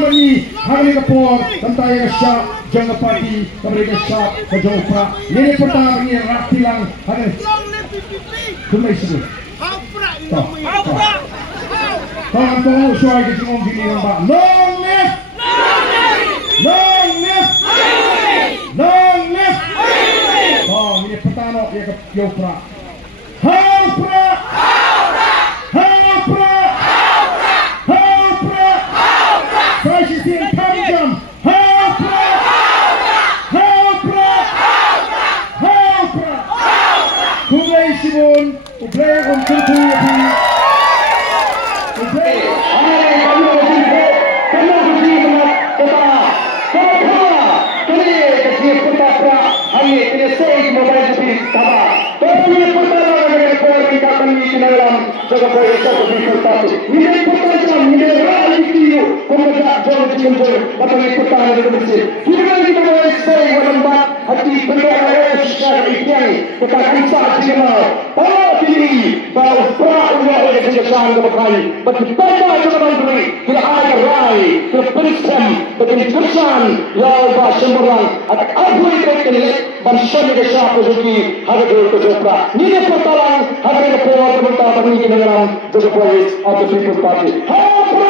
bagi hari kapor tentang syap jangan parti mereka syap kejauh ini pertama ini ratilang hari kumai sebut kalau kamu suai ke cuma gini nampak long live oh ini pertama ya kejauh of the People's Party.